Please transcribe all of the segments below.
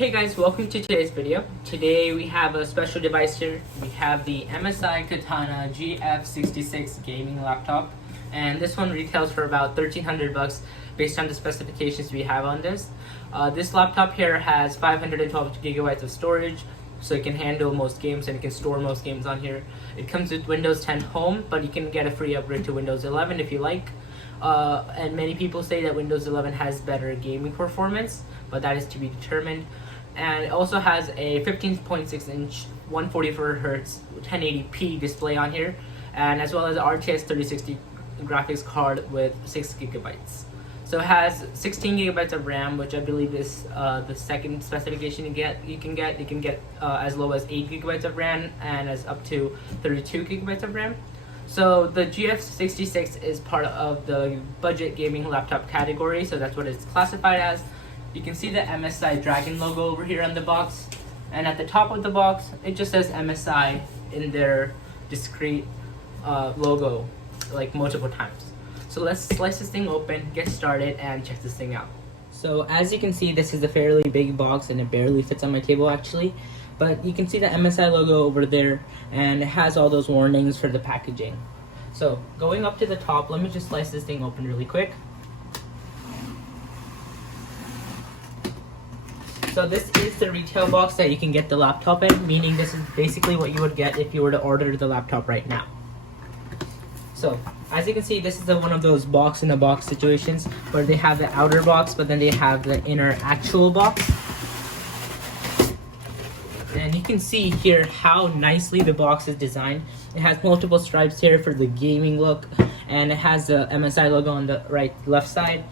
Hey guys, welcome to today's video. Today we have a special device here. We have the MSI Katana GF66 gaming laptop, and this one retails for about 1,300 bucks based on the specifications we have on this. This laptop here has 512 gigabytes of storage, so it can handle most games and it can store most games on here. It comes with Windows 10 Home, but you can get a free upgrade to Windows 11 if you like. And many people say that Windows 11 has better gaming performance, but that is to be determined. And it also has a 15.6 inch 144Hz 1080p display on here, and as well as RTX 3060 graphics card with 6 gigabytes. So it has 16 gigabytes of RAM, which I believe is the second specification you can get. You can get as low as 8 gigabytes of RAM and as up to 32 gigabytes of RAM. So the GF66 is part of the budget gaming laptop category, so that's what it's classified as. You can see the MSI Dragon logo over here on the box, and at the top of the box it just says MSI in their discrete logo, like multiple times. So let's slice this thing open, get started, and check this thing out. So as you can see, this is a fairly big box and it barely fits on my table actually, but you can see the MSI logo over there, and it has all those warnings for the packaging. So going up to the top, let me just slice this thing open really quick. So this is the retail box that you can get the laptop in, meaning this is basically what you would get if you were to order the laptop right now. So as you can see, this is one of those box in the box situations where they have the outer box, but then they have the inner actual box. And you can see here how nicely the box is designed. It has multiple stripes here for the gaming look, and it has the MSI logo on the left side.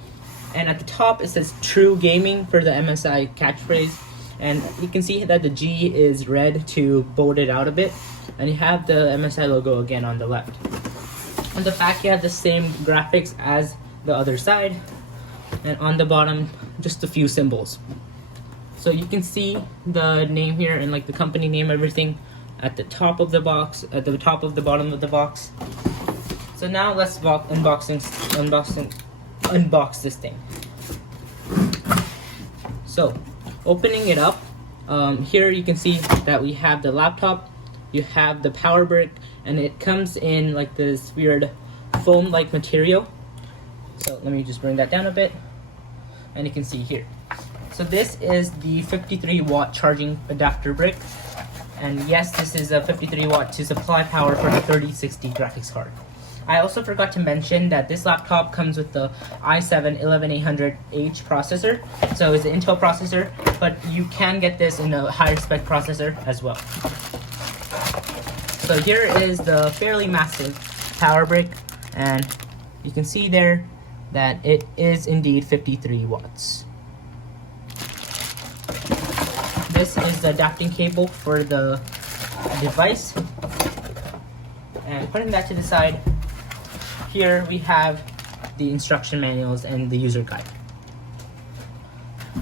And at the top it says True Gaming for the MSI catchphrase, and you can see that the G is red to bold it out a bit, and you have the MSI logo again on the left. On the back you have the same graphics as the other side, and on the bottom just a few symbols. So you can see the name here and like the company name, everything at the top of the box, at the top of the bottom of the box. So now let's unbox this thing. So opening it up, here you can see that we have the laptop, you have the power brick, and it comes in like this weird foam like material. So let me just bring that down a bit, and you can see here. So this is the 53 watt charging adapter brick, and yes, this is a 53 watt to supply power for the 3060 graphics card. I also forgot to mention that this laptop comes with the i7-11800H processor, so it's an Intel processor, but you can get this in a higher spec processor as well. So here is the fairly massive power brick, and you can see there that it is indeed 53 watts. This is the adapting cable for the device, and putting that to the side, here we have the instruction manuals and the user guide.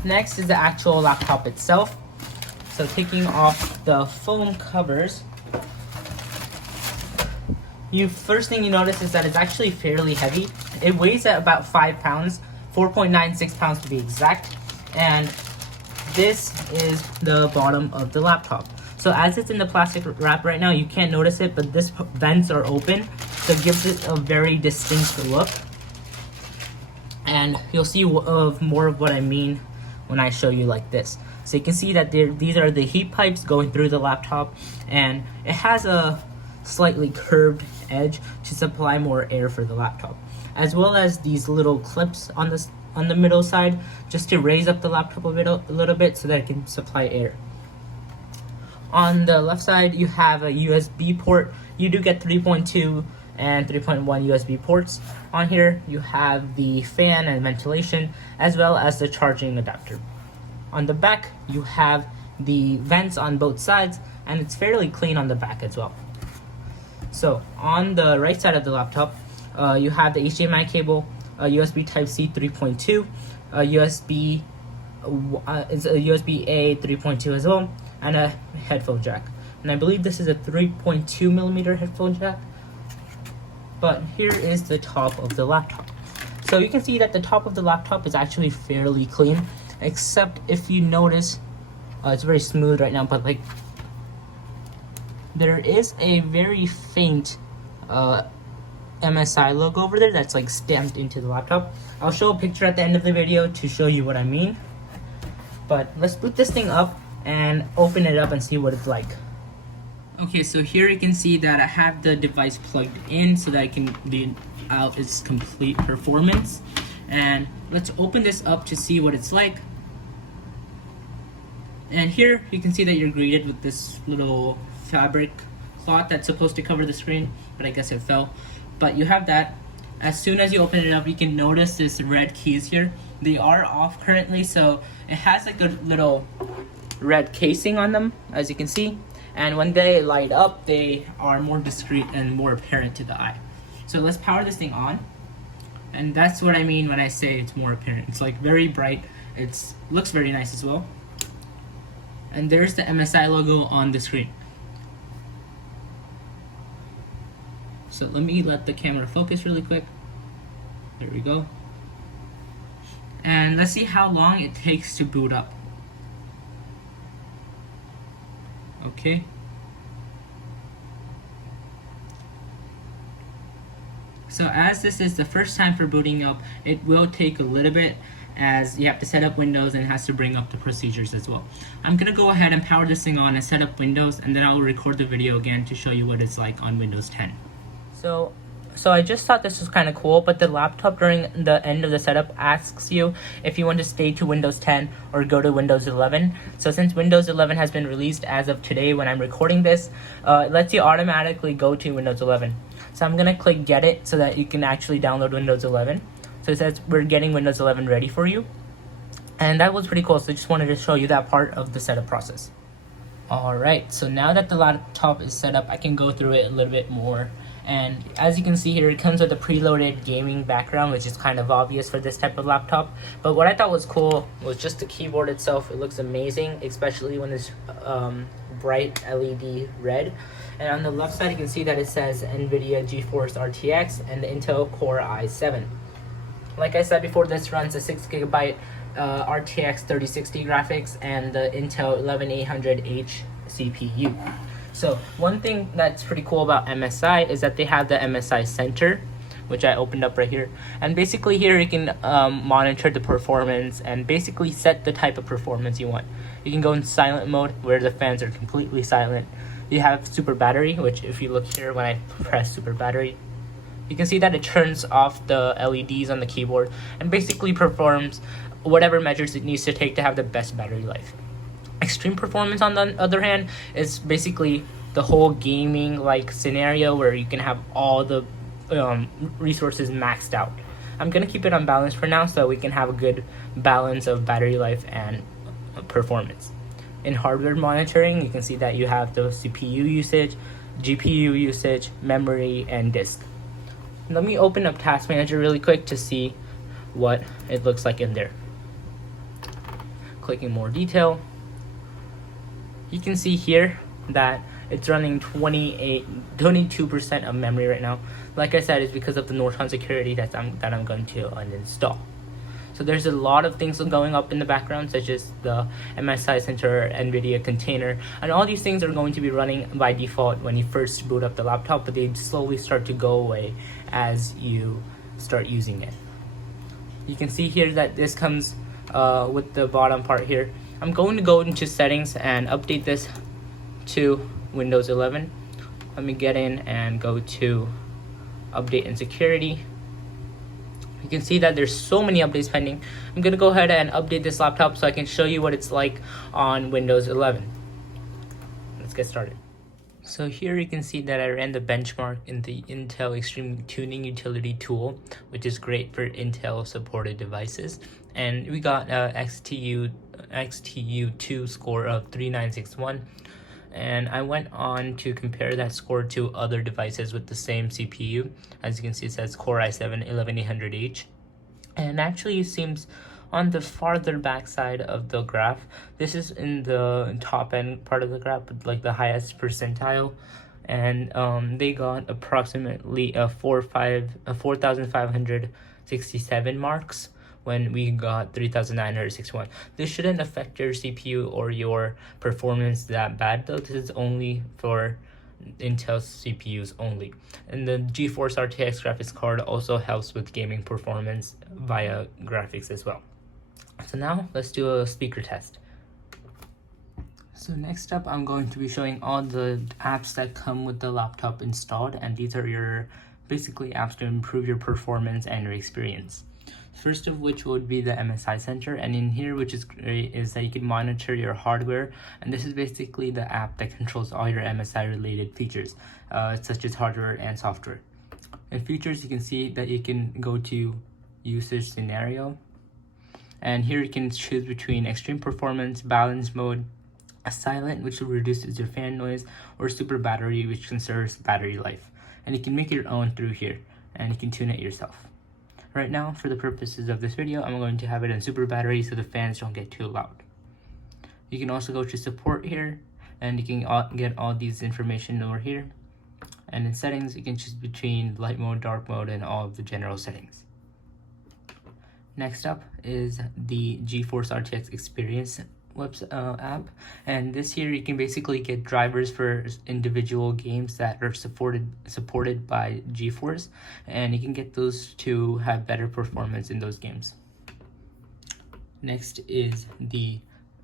Next is the actual laptop itself. So taking off the foam covers, first thing you notice is that it's actually fairly heavy. It weighs at about 5 pounds, 4.96 pounds to be exact, and this is the bottom of the laptop. So as it's in the plastic wrap right now, you can't notice it, but this vents are open, so it gives it a very distinct look. And you'll see more of what I mean when I show you like this. So you can see that these are the heat pipes going through the laptop, and it has a slightly curved edge to supply more air for the laptop, as well as these little clips on the middle side just to raise up the laptop a little bit so that it can supply air. On the left side you have a USB port. You do get 3.2 and 3.1 USB ports. On here you have the fan and ventilation, as well as the charging adapter. On the back you have the vents on both sides, and it's fairly clean on the back as well. So on the right side of the laptop, you have the HDMI cable, a USB Type-C 3.2, a USB A 3.2 as well, and a headphone jack. And I believe this is a 3.2 millimeter headphone jack. But here is the top of the laptop. So you can see that the top of the laptop is actually fairly clean, except if you notice It's very smooth right now, but like there is a very faint MSI logo over there that's like stamped into the laptop. I'll show a picture at the end of the video to show you what I mean. But let's boot this thing up and open it up and see what it's like. Okay, so here you can see that I have the device plugged in so that I can read out its complete performance. And let's open this up to see what it's like. And here you can see that you're greeted with this little fabric cloth that's supposed to cover the screen, but I guess it fell. But you have that. As soon as you open it up, you can notice this red keys here. They are off currently, so it has like a little red casing on them, as you can see. And when they light up, they are more discreet and more apparent to the eye. So let's power this thing on. And that's what I mean when I say it's more apparent. It's like very bright. It looks very nice as well. And there's the MSI logo on the screen. So let me let the camera focus really quick. There we go. And let's see how long it takes to boot up. Okay. So as this is the first time for booting up, it will take a little bit as you have to set up Windows and it has to bring up the procedures as well. I'm gonna go ahead and power this thing on and set up Windows, and then I'll record the video again to show you what it's like on Windows 10. So I just thought this was kind of cool, but the laptop during the end of the setup asks you if you want to stay to Windows 10 or go to Windows 11. So since Windows 11 has been released as of today when I'm recording this, it lets you automatically go to Windows 11. So I'm going to click get it so that you can actually download Windows 11. So it says we're getting Windows 11 ready for you. And that was pretty cool, so I just wanted to show you that part of the setup process. Alright, so now that the laptop is set up, I can go through it a little bit more. And as you can see here, it comes with a preloaded gaming background, which is kind of obvious for this type of laptop. But what I thought was cool was just the keyboard itself. It looks amazing, especially when it's bright LED red. And on the left side, you can see that it says Nvidia Geforce RTX and the Intel Core i7. Like I said before, this runs a 6GB RTX 3060 graphics and the Intel 11800H CPU. So one thing that's pretty cool about MSI is that they have the MSI Center, which I opened up right here. And basically here you can monitor the performance and basically set the type of performance you want. You can go in silent mode where the fans are completely silent. You have super battery, which if you look here when I press super battery, you can see that it turns off the LEDs on the keyboard and basically performs whatever measures it needs to take to have the best battery life. Extreme performance, on the other hand, is basically the whole gaming like scenario where you can have all the resources maxed out. I'm gonna keep it on balance for now so we can have a good balance of battery life and performance. In hardware monitoring, you can see that you have the CPU usage, GPU usage, memory, and disk. Let me open up Task Manager really quick to see what it looks like in there. Clicking more detail, you can see here that it's running 22% of memory right now. Like I said, it's because of the Norton security that I'm going to uninstall. So there's a lot of things going up in the background, such as the MSI Center, Nvidia container, and all these things are going to be running by default when you first boot up the laptop, but they slowly start to go away as you start using it. You can see here that this comes with the bottom part here. I'm going to go into settings and update this to Windows 11. Let me get in and go to update and security. You can see that there's so many updates pending. I'm going to go ahead and update this laptop so I can show you what it's like on Windows 11. Let's get started. So here you can see that I ran the benchmark in the Intel Extreme Tuning Utility tool, which is great for Intel supported devices. And we got XTU2 score of 3961. And I went on to compare that score to other devices with the same CPU. As you can see, it says Core i7 11800H. And actually it seems on the farther back side of the graph, this is in the top end part of the graph, like the highest percentile. And they got approximately 4,567 marks, when we got 3961. This shouldn't affect your CPU or your performance that bad though. This is only for Intel CPUs only. And the Geforce RTX graphics card also helps with gaming performance via graphics as well. So now let's do a speaker test. So next up, I'm going to be showing all the apps that come with the laptop installed, and these are your basically apps to improve your performance and your experience. First of which would be the MSI Center, and in here, which is great, is that you can monitor your hardware, and this is basically the app that controls all your MSI related features, such as hardware and software. In features, you can see that you can go to usage scenario, and here you can choose between extreme performance, balance mode, silent, which reduces your fan noise, or super battery, which conserves battery life. And you can make your own through here, and you can tune it yourself. Right now, for the purposes of this video, I'm going to have it in super battery so the fans don't get too loud. You can also go to support here, and you can get all these information over here. And in settings, you can choose between light mode, dark mode, and all of the general settings. Next up is the Geforce RTX Experience app, and this here you can basically get drivers for individual games that are supported by Geforce, and you can get those to have better performance in those games. Next is the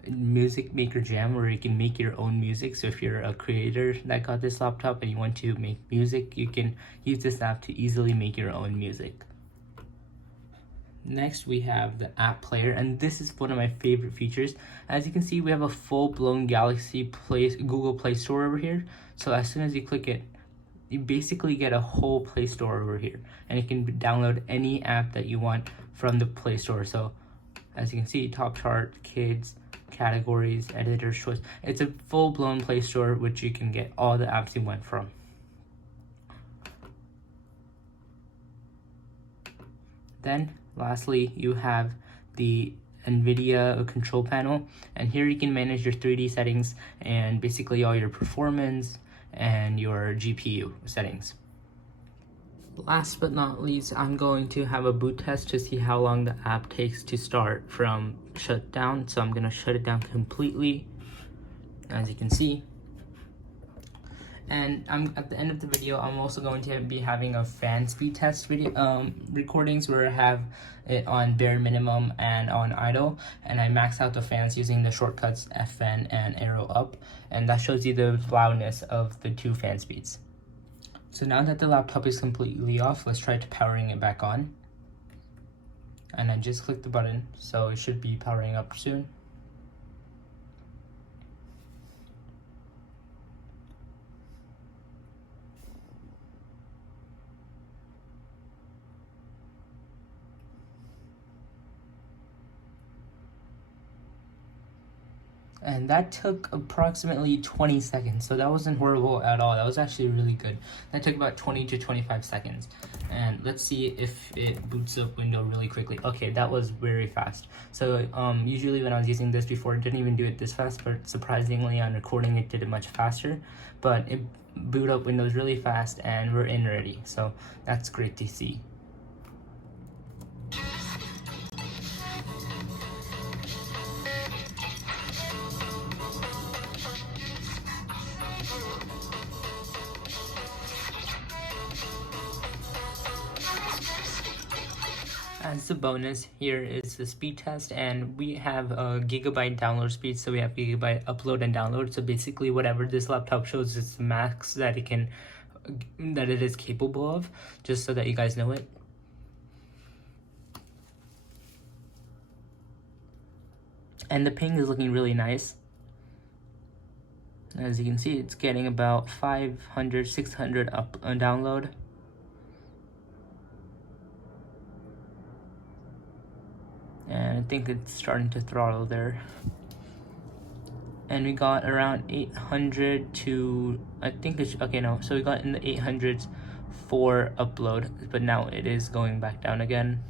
Music Maker Jam, where you can make your own music. So if you're a creator that got this laptop and you want to make music, you can use this app to easily make your own music. Next, we have the app player, and this is one of my favorite features. As you can see, we have a full-blown Google Play Store over here. So as soon as you click it, you basically get a whole Play Store over here, and you can download any app that you want from the Play Store. So as you can see, top chart, kids, categories, editor's choice. It's a full-blown Play Store which you can get all the apps you want from. Then lastly, you have the Nvidia control panel, and here you can manage your 3D settings and basically all your performance and your GPU settings. Last but not least, I'm going to have a boot test to see how long the app takes to start from shutdown. So I'm going to shut it down completely, as you can see. And at the end of the video, I'm also going to be having a fan speed test video recordings where I have it on bare minimum and on idle, and I max out the fans using the shortcuts Fn and arrow up, and that shows you the loudness of the two fan speeds. So now that the laptop is completely off, let's try powering it back on. And I just clicked the button, so it should be powering up soon. And that took approximately 20 seconds, so that wasn't horrible at all. That was actually really good. That took about 20 to 25 seconds. And let's see if it boots up Windows really quickly. Okay, that was very fast. So usually when I was using this before, it didn't even do it this fast, but surprisingly on recording it did it much faster. But it booted up Windows really fast, and we're in already. So that's great to see. As a bonus, here is the speed test, and we have a gigabyte download speed, so we have gigabyte upload and download. So basically whatever this laptop shows is the max that it is capable of, just so that you guys know it. And the ping is looking really nice. As you can see, it's getting about 500, 600 up and download. And I think it's starting to throttle there. And we got around 800 to, I think it's, okay, no, so we got in the 800s for upload, but now it is going back down again.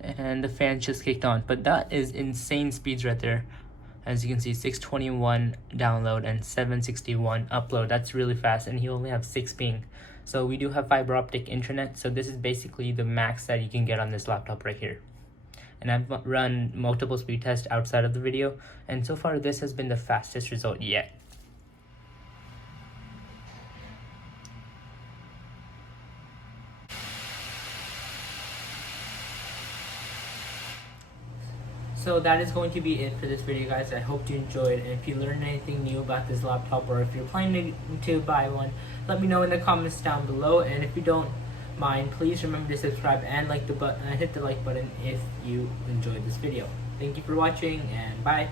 And the fan just kicked on, but that is insane speeds right there. As you can see, 621 download and 761 upload. That's really fast, and you only have 6 ping. So we do have fiber optic internet, so this is basically the max that you can get on this laptop right here. And I've run multiple speed tests outside of the video, and so far this has been the fastest result yet. So that is going to be it for this video, guys. I hope you enjoyed, and if you learned anything new about this laptop, or if you're planning to buy one, let me know in the comments down below. And if you don't mind, please remember to subscribe and hit the like button if you enjoyed this video. Thank you for watching, and bye.